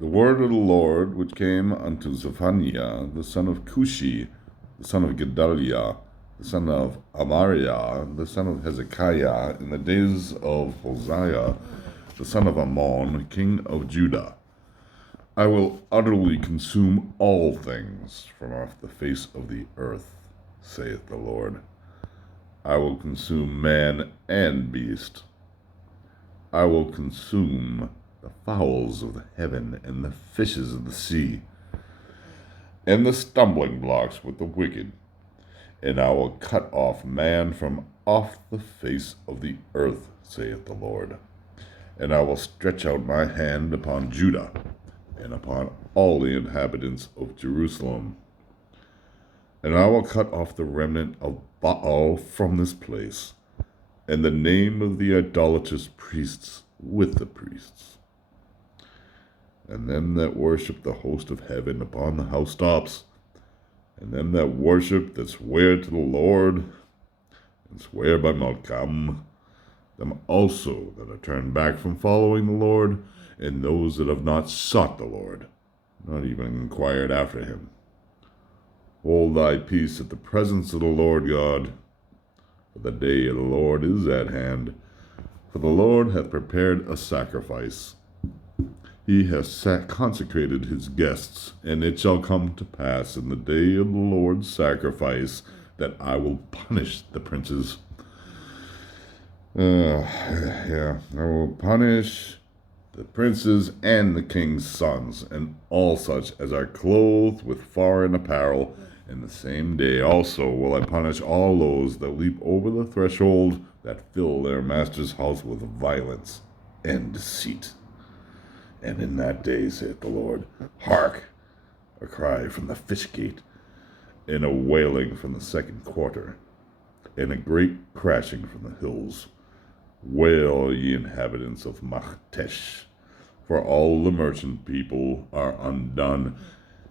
The word of the Lord which came unto Zephania, the son of Cushi, the son of Gedaliah, the son of Amariah, the son of Hezekiah, in the days of Hosea, the son of Ammon, king of Judah. I will utterly consume all things from off the face of the earth, saith the Lord. I will consume man and beast. I will consume the fowls of the heaven and the fishes of the sea, and the stumbling blocks with the wicked. And I will cut off man from off the face of the earth, saith the Lord. And I will stretch out my hand upon Judah, and upon all the inhabitants of Jerusalem. And I will cut off the remnant of Baal from this place, and the name of the idolatrous priests with the priests. And them that worship the host of heaven upon the housetops, and them that worship that swear to the Lord, and swear by Malcham, them also that are turned back from following the Lord, and those that have not sought the Lord, not even inquired after him. Hold thy peace at the presence of the Lord God, for the day of the Lord is at hand. For the Lord hath prepared a sacrifice. He hath consecrated his guests, and it shall come to pass in the day of the Lord's sacrifice that I will punish the princes. I will punish the princes and the king's sons, and all such as are clothed with foreign apparel. In the same day also will I punish all those that leap over the threshold, that fill their master's house with violence and deceit. And in that day, saith the Lord, hark, a cry from the fish gate, and a wailing from the second quarter, and a great crashing from the hills. Wail, ye inhabitants of Machtesh, for all the merchant people are undone,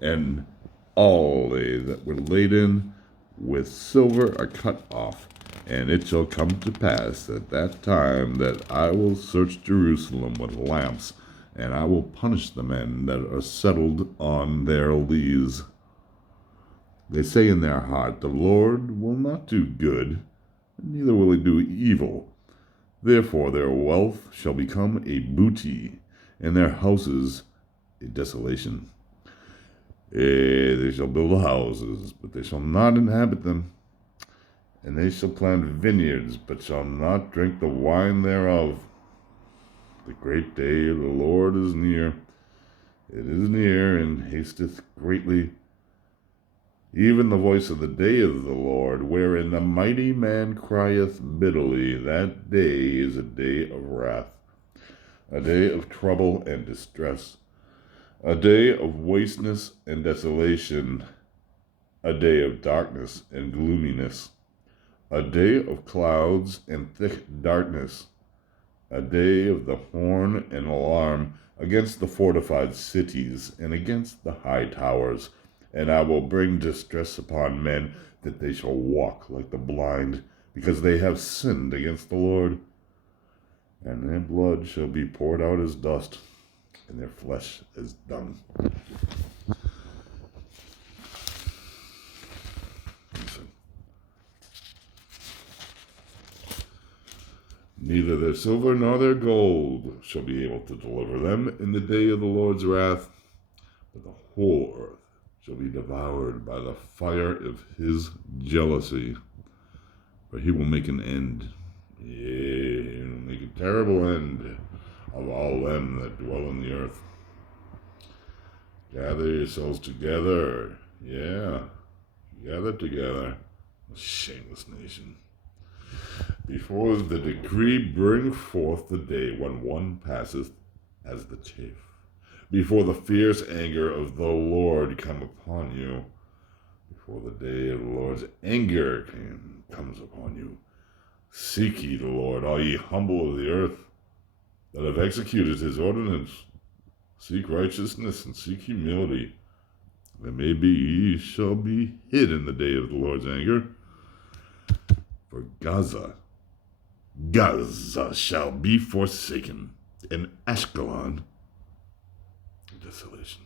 and all they that were laden with silver are cut off. And it shall come to pass at that time that I will search Jerusalem with lamps, and I will punish the men that are settled on their lees. They say in their heart, the Lord will not do good, neither will he do evil. Therefore their wealth shall become a booty, and their houses a desolation. They shall build houses, but they shall not inhabit them. And they shall plant vineyards, but shall not drink the wine thereof. The great day of the Lord is near. It is near, and hasteth greatly. Even the voice of the day of the Lord, wherein the mighty man crieth bitterly. That day is a day of wrath, a day of trouble and distress, a day of wasteness and desolation, a day of darkness and gloominess, a day of clouds and thick darkness, a day of the horn and alarm against the fortified cities and against the high towers. And I will bring distress upon men, that they shall walk like the blind, because they have sinned against the Lord. And their blood shall be poured out as dust, and their flesh as dung. Listen. Neither their silver nor their gold shall be able to deliver them in the day of the Lord's wrath, but the whole earth shall be devoured by the fire of his jealousy. For he will make an end, yea, he will make a terrible end of all them that dwell in the earth. Gather yourselves together, gather together, a shameless nation. Before the decree bring forth the day when one passeth as the chaff. Before the fierce anger of the Lord come upon you, before the day of the Lord's anger comes upon you. Seek ye the Lord, all ye humble of the earth, that have executed his ordinance. Seek righteousness and seek humility. That may be ye shall be hid in the day of the Lord's anger. For Gaza shall be forsaken, and Ashkelon desolation.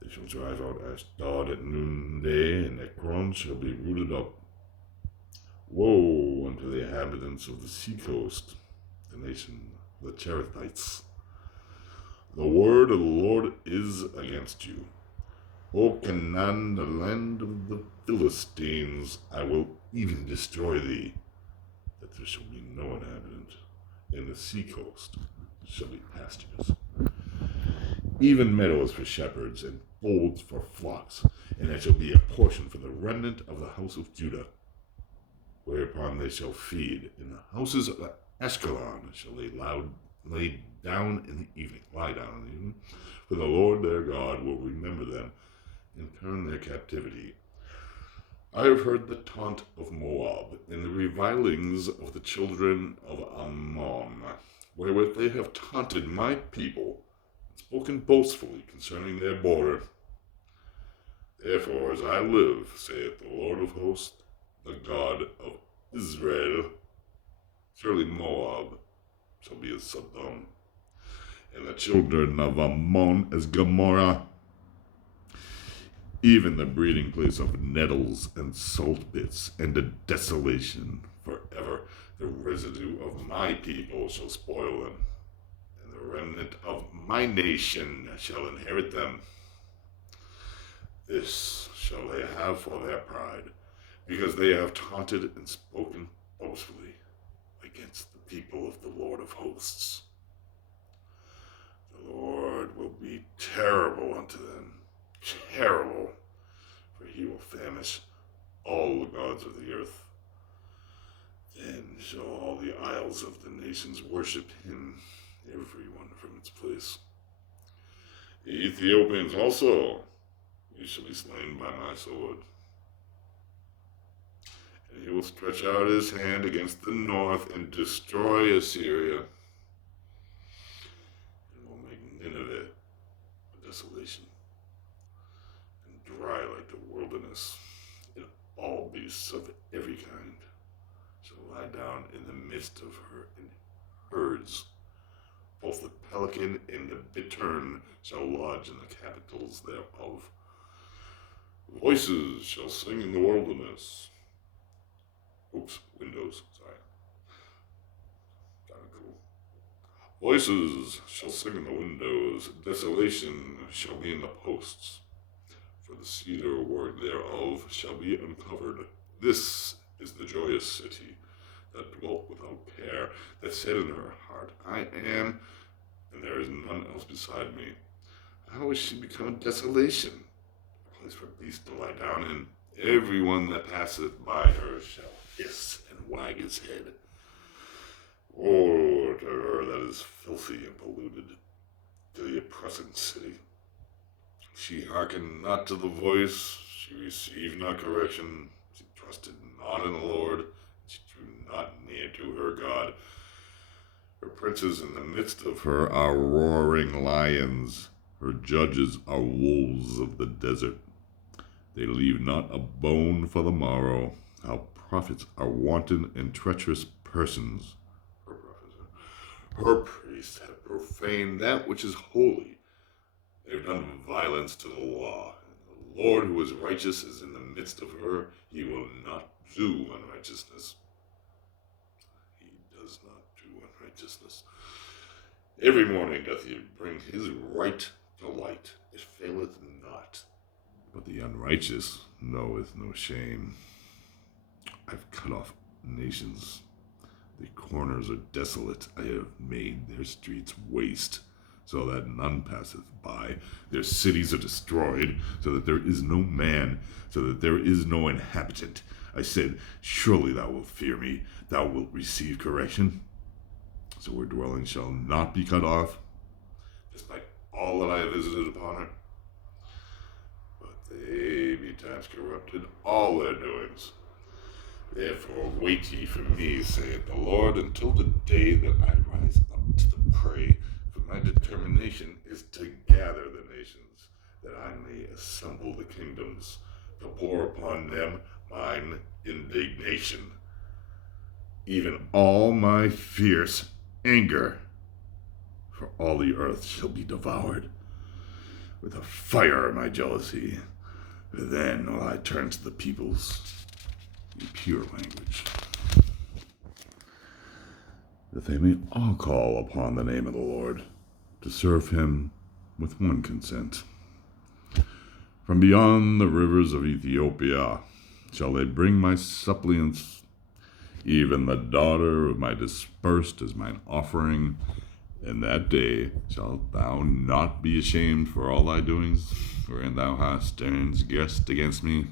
They shall drive out Ashdod at noonday, and Ekron shall be rooted up. Woe unto the inhabitants of the seacoast, the nation of the Cherethites. The word of the Lord is against you. O Canaan, the land of the Philistines, I will even destroy thee, that there shall be no inhabitant. In the seacoast shall be pastures, even meadows for shepherds, and folds for flocks, and there shall be a portion for the remnant of the house of Judah, whereupon they shall feed. In the houses of Ashkelon shall they lie down in the evening, for the Lord their God will remember them and turn their captivity. I have heard the taunt of Moab, and the revilings of the children of Ammon, wherewith they have taunted my people, and spoken boastfully concerning their border. Therefore, as I live, saith the Lord of hosts, the God of Israel, surely Moab shall be as Sodom, and the children of Ammon as Gomorrah, even the breeding place of nettles and salt pits, and a desolation forever. The residue of my people shall spoil them, and the remnant of my nation shall inherit them. This shall they have for their pride, because they have taunted and spoken boastfully against the people of the Lord of hosts. The Lord will be terrible unto them, terrible, for he will famish all the gods of the earth. Then shall all the isles of the nations worship him, every one from its place. The Ethiopians also, he shall be slain by my sword. And he will stretch out his hand against the north and destroy Assyria, and will make Nineveh a desolation, and dry like the wilderness, and all beasts of every kind shall lie down in the midst of her in herds. Both the pelican and the bittern shall lodge in the capitals thereof. Voices shall sing in the wilderness. Windows, sorry. Kinda cool. Voices shall sing in the windows. Desolation shall be in the posts. For the cedar word thereof shall be uncovered. This is the joyous city that dwelt without care, that said in her heart, I am, and there is none else beside me. How is she become a desolation, a place for beasts to lie down in? Every one that passeth by her shall hiss and wag his head. Woe to her that is filthy and polluted, to the oppressing city. She hearkened not to the voice, she received not correction, she trusted not in the Lord, she drew not near to her God. Her princes in the midst of her are roaring lions, her judges are wolves of the desert. They leave not a bone for the morrow. How prophets are wanton and treacherous persons. Her priests have profaned that which is holy. They have done violence to the law. And the Lord who is righteous is in the midst of her. He will not do unrighteousness. He does not do unrighteousness. Every morning doth he bring his right to light. It faileth not. But the unrighteous knoweth no shame. I've cut off nations. The corners are desolate. I have made their streets waste, so that none passeth by. Their cities are destroyed, so that there is no man, so that there is no inhabitant. I said, surely thou wilt fear me, thou wilt receive correction. So her dwelling shall not be cut off, despite all that I have visited upon her. They betimes corrupted all their doings. Therefore wait ye for me, saith the Lord, until the day that I rise up to the prey. For my determination is to gather the nations, that I may assemble the kingdoms, to pour upon them mine indignation, even all my fierce anger. for all the earth shall be devoured with a fire of my jealousy. Then will I turn to the peoples in pure language, that they may all call upon the name of the Lord, to serve him with one consent. From beyond the rivers of Ethiopia shall they bring my suppliants, even the daughter of my dispersed as mine offering. In that day shalt thou not be ashamed for all thy doings, wherein thou hast transgressed against me.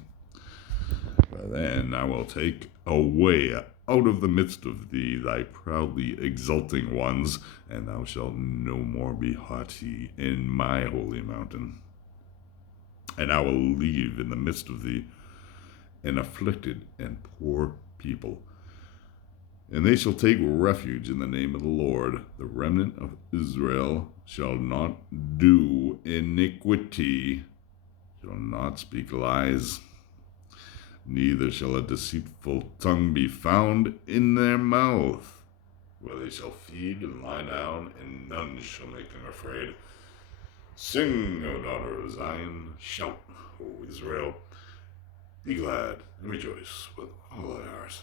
For then I will take away out of the midst of thee thy proudly exulting ones, and thou shalt no more be haughty in my holy mountain. And I will leave in the midst of thee an afflicted and poor people, and they shall take refuge in the name of the Lord. The remnant of Israel shall not do iniquity, shall not speak lies, neither shall a deceitful tongue be found in their mouth. Where they shall feed and lie down, and none shall make them afraid. Sing, O daughter of Zion, shout, O Israel. Be glad and rejoice with all thy heart.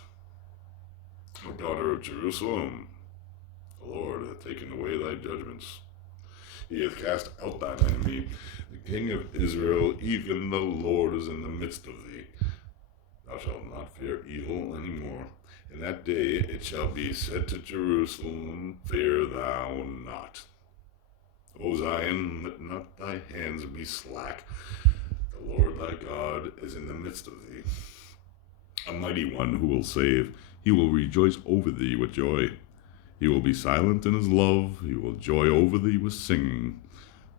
O daughter of Jerusalem, the Lord hath taken away thy judgments. He hath cast out thine enemy, the King of Israel, even the Lord is in the midst of thee. Thou shalt not fear evil any more. In that day it shall be said to Jerusalem, fear thou not. O Zion, let not thy hands be slack. The Lord thy God is in the midst of thee, a mighty one who will save. He will rejoice over thee with joy. He will be silent in his love. He will joy over thee with singing.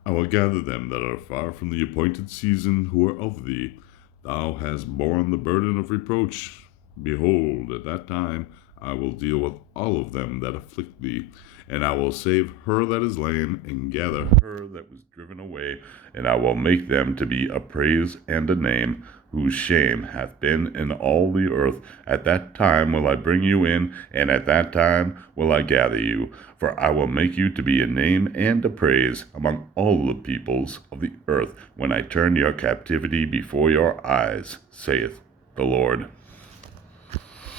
I will gather them that are far from the appointed season, who are of thee. Thou hast borne the burden of reproach. Behold, at that time I will deal with all of them that afflict thee, and I will save her that is lame, and gather her that was driven away, and I will make them to be a praise and a name, whose shame hath been in all the earth. At that time will I bring you in, and at that time will I gather you. For I will make you to be a name and a praise among all the peoples of the earth, when I turn your captivity before your eyes, saith the Lord.